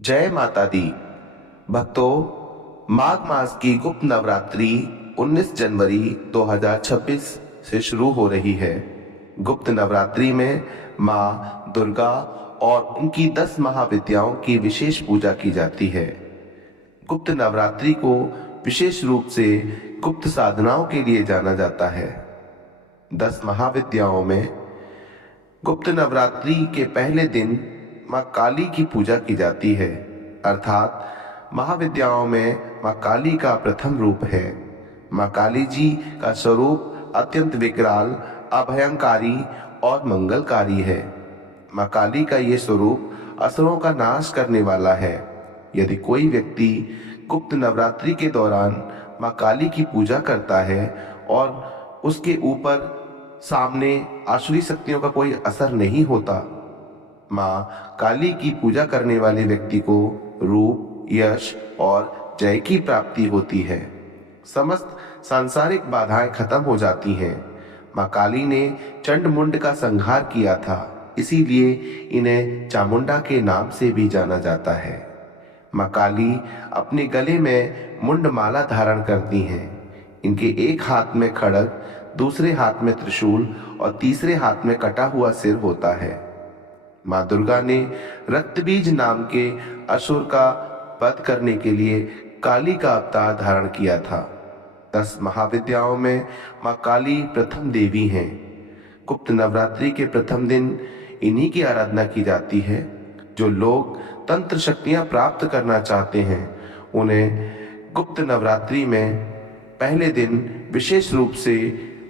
जय माता दी। भक्तों, माघ मास की गुप्त नवरात्रि 19 जनवरी 2026 से शुरू हो रही है। गुप्त नवरात्रि में माँ दुर्गा और उनकी 10 महाविद्याओं की विशेष पूजा की जाती है। गुप्त नवरात्रि को विशेष रूप से गुप्त साधनाओं के लिए जाना जाता है। 10 महाविद्याओं में गुप्त नवरात्रि के पहले दिन माँ काली की पूजा की जाती है, अर्थात महाविद्याओं में माँ काली का प्रथम रूप है। माँ काली जी का स्वरूप अत्यंत विकराल, अभयंकारी और मंगलकारी है। माँ काली का ये स्वरूप असुरों का नाश करने वाला है। यदि कोई व्यक्ति गुप्त नवरात्रि के दौरान माँ काली की पूजा करता है और उसके ऊपर सामने आसुरी शक्तियों का कोई असर नहीं होता, माँ काली की पूजा करने वाले व्यक्ति को रूप, यश और जय की प्राप्ति होती है। समस्त सांसारिक बाधाएं खत्म हो जाती हैं। माँ काली ने चंड मुंड का संहार किया था, इसीलिए इन्हें चामुंडा के नाम से भी जाना जाता है। माँ काली अपने गले में मुंड माला धारण करती हैं। इनके एक हाथ में खड्ग, दूसरे हाथ में त्रिशूल और तीसरे हाथ में कटा हुआ सिर होता है। माँ दुर्गा ने रक्तबीज नाम के असुर का वध करने के लिए काली का अवतार धारण किया था। 10 महाविद्याओं में माँ काली प्रथम देवी हैं। गुप्त नवरात्रि के प्रथम दिन इन्हीं की आराधना की जाती है। जो लोग तंत्र शक्तियां प्राप्त करना चाहते हैं, उन्हें गुप्त नवरात्रि में पहले दिन विशेष रूप से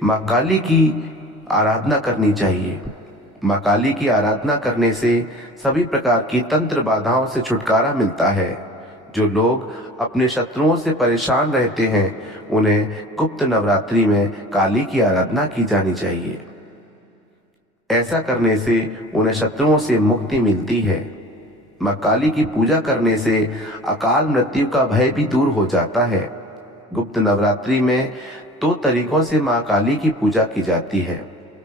माँ काली की आराधना करनी चाहिए। माँ काली की आराधना करने से सभी प्रकार की तंत्र बाधाओं से छुटकारा मिलता है। जो लोग अपने शत्रुओं से परेशान रहते हैं, उन्हें गुप्त नवरात्रि में काली की आराधना की जानी चाहिए। ऐसा करने से उन्हें शत्रुओं से मुक्ति मिलती है। माँ काली की पूजा करने से अकाल मृत्यु का भय भी दूर हो जाता है। गुप्त नवरात्रि में 2 तरीकों से माँ काली की पूजा की जाती है।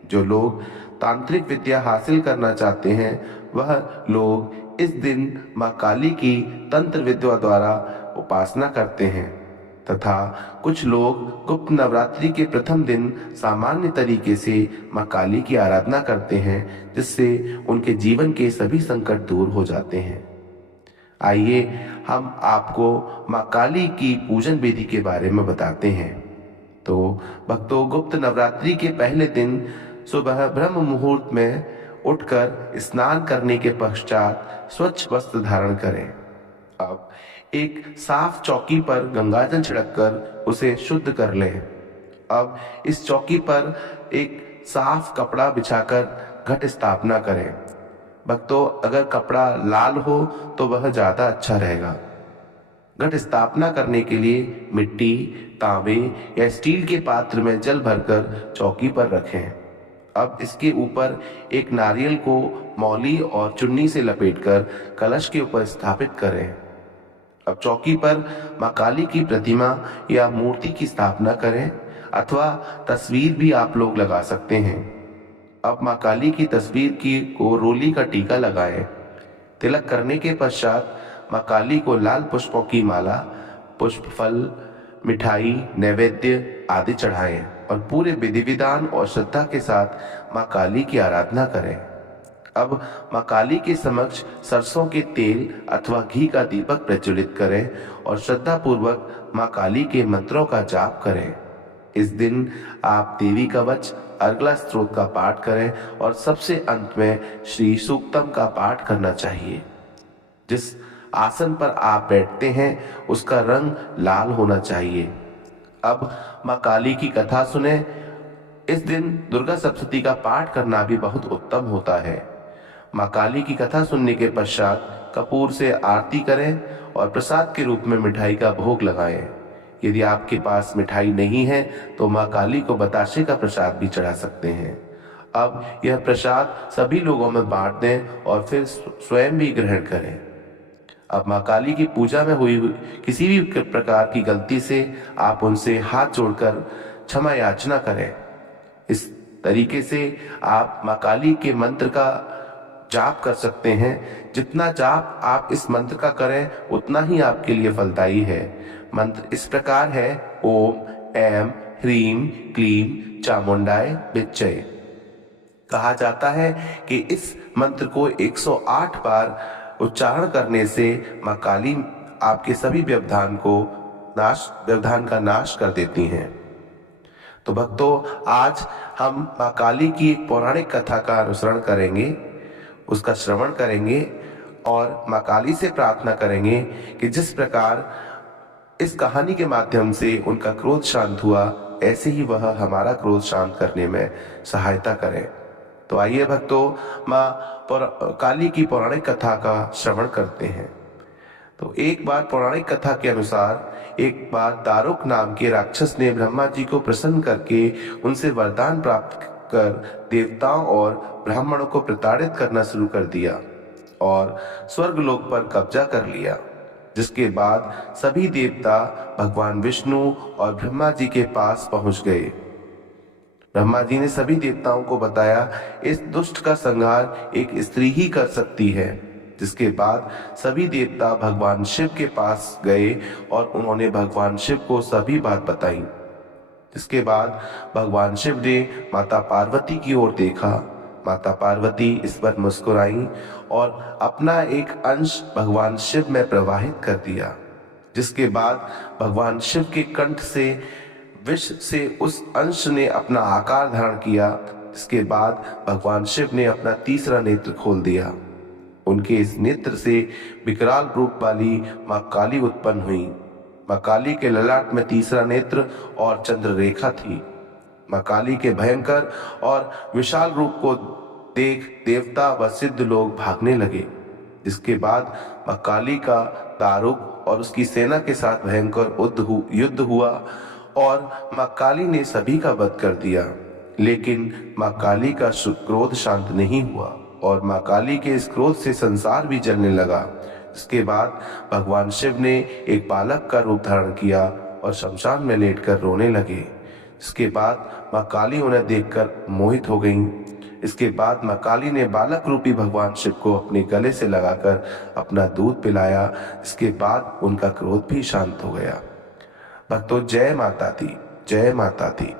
जो लोग तांत्रिक विद्या हासिल करना चाहते हैं, वह लोग इस दिन माँ काली की तंत्र विद्या द्वारा उपासना करते हैं, तथा कुछ लोग गुप्त नवरात्रि के प्रथम दिन सामान्य तरीके से माँ काली की आराधना करते हैं, जिससे उनके जीवन के सभी संकट दूर हो जाते हैं। आइए हम आपको माँ काली की पूजन विधि के बारे में बताते हैं। तो भक्तों, गुप्त नवरात्रि के पहले दिन सुबह ब्रह्म मुहूर्त में उठकर स्नान करने के पश्चात स्वच्छ वस्त्र धारण करें। अब एक साफ चौकी पर गंगाजल छिड़ककर उसे शुद्ध कर लें। अब इस चौकी पर एक साफ कपड़ा बिछाकर घट स्थापना करें। भक्तों, अगर कपड़ा लाल हो तो वह ज्यादा अच्छा रहेगा। घट स्थापना करने के लिए मिट्टी, तांबे या स्टील के पात्र में जल भरकर चौकी पर रखें। अब इसके ऊपर एक नारियल को मौली और चुन्नी से लपेटकर कलश के ऊपर स्थापित करें। अब चौकी पर माँ काली की प्रतिमा या मूर्ति की स्थापना करें, अथवा तस्वीर भी आप लोग लगा सकते हैं। अब माँ काली की तस्वीर की को रोली का टीका लगाएं। तिलक करने के पश्चात माँ काली को लाल पुष्पों की माला, पुष्प, फल, मिठाई, नैवेद्य आदि चढ़ाएं और पूरे विधि विधान और श्रद्धा के साथ माँ काली की आराधना करें। अब माँ काली के समक्ष सरसों के तेल अथवा घी का दीपक प्रज्वलित करें और श्रद्धा पूर्वक माँ काली के मंत्रों का जाप करें। इस दिन आप देवी कवच, अर्गला स्तोत्र का पाठ करें और सबसे अंत में श्री सूक्तम का पाठ करना चाहिए। जिस आसन पर आप बैठते हैं, उसका रंग लाल होना चाहिए। अब माँ काली की कथा सुने। इस दिन दुर्गा सप्तशती का पाठ करना भी बहुत उत्तम होता है। माँ काली की कथा सुनने के पश्चात कपूर से आरती करें और प्रसाद के रूप में मिठाई का भोग लगाएं। यदि आपके पास मिठाई नहीं है तो माँ काली को बताशे का प्रसाद भी चढ़ा सकते हैं। अब यह प्रसाद सभी लोगों में बांट दें और फिर स्वयं भी ग्रहण करें। अब माँ काली की पूजा में हुई किसी भी प्रकार की गलती से आप उनसे हाथ जोड़कर क्षमा याचना करें। इस तरीके से आप माँ काली के मंत्र का जाप कर सकते हैं। जितना जाप आप इस मंत्र का करें उतना ही आपके लिए फलदायी है। मंत्र इस प्रकार है, ओम ऐं ह्रीं क्लीं चामुंडाय विच्चे। कहा जाता है कि इस मंत्र को 108 बार उच्चारण करने से मां काली आपके सभी व्यवधान का नाश कर देती हैं। तो भक्तों, आज हम मां काली की एक पौराणिक कथा का अनुसरण करेंगे, उसका श्रवण करेंगे और मां काली से प्रार्थना करेंगे कि जिस प्रकार इस कहानी के माध्यम से उनका क्रोध शांत हुआ, ऐसे ही वह हमारा क्रोध शांत करने में सहायता करें। तो आइए भक्तों, मां काली की पौराणिक कथा का श्रवण करते हैं। तो एक बार पौराणिक कथा के अनुसार, एक बार दारुक नाम के राक्षस ने ब्रह्मा जी को प्रसन्न करके उनसे वरदान प्राप्त कर देवताओं और ब्राह्मणों को प्रताड़ित करना शुरू कर दिया और स्वर्गलोक पर कब्जा कर लिया। जिसके बाद सभी देवता भगवान विष्णु और ब्रह्मा जी के पास पहुंच गए। ब्रह्मा जी ने सभी देवताओं को बताया, इस दुष्ट का संहार एक स्त्री ही कर सकती है। जिसके बाद सभी देवता भगवान शिव के पास गए और उन्होंने भगवान शिव को सभी बात बताई। इसके बाद भगवान शिव ने माता पार्वती की ओर देखा। माता पार्वती इस पर मुस्कुराई और अपना एक अंश भगवान शिव में प्रवाहित कर दिया। जिसके बाद भगवान शिव के कंठ से विष से उस अंश ने अपना आकार धारण किया। इसके बाद भगवान शिव ने अपना तीसरा नेत्र खोल दिया। उनके इस नेत्र से विकराल रूप वाली मां काली उत्पन्न हुई। मां काली के ललाट में तीसरा नेत्र और चंद्र रेखा थी। मां काली के भयंकर और विशाल रूप को देख देवता व सिद्ध लोग भागने लगे। जिसके बाद मां काली का दारुक और उसकी सेना के साथ भयंकर युद्ध हुआ और मां काली ने सभी का वध कर दिया। लेकिन मां काली का क्रोध शांत नहीं हुआ और मां काली के इस क्रोध से संसार भी जलने लगा। इसके बाद भगवान शिव ने एक बालक का रूप धारण किया और शमशान में लेटकर रोने लगे। इसके बाद मां काली उन्हें देखकर मोहित हो गईं। इसके बाद मां काली ने बालक रूपी भगवान शिव को अपने गले से लगाकर अपना दूध पिलाया। इसके बाद उनका क्रोध भी शांत हो गया। भक्तों, जय माता दी, जय माता दी।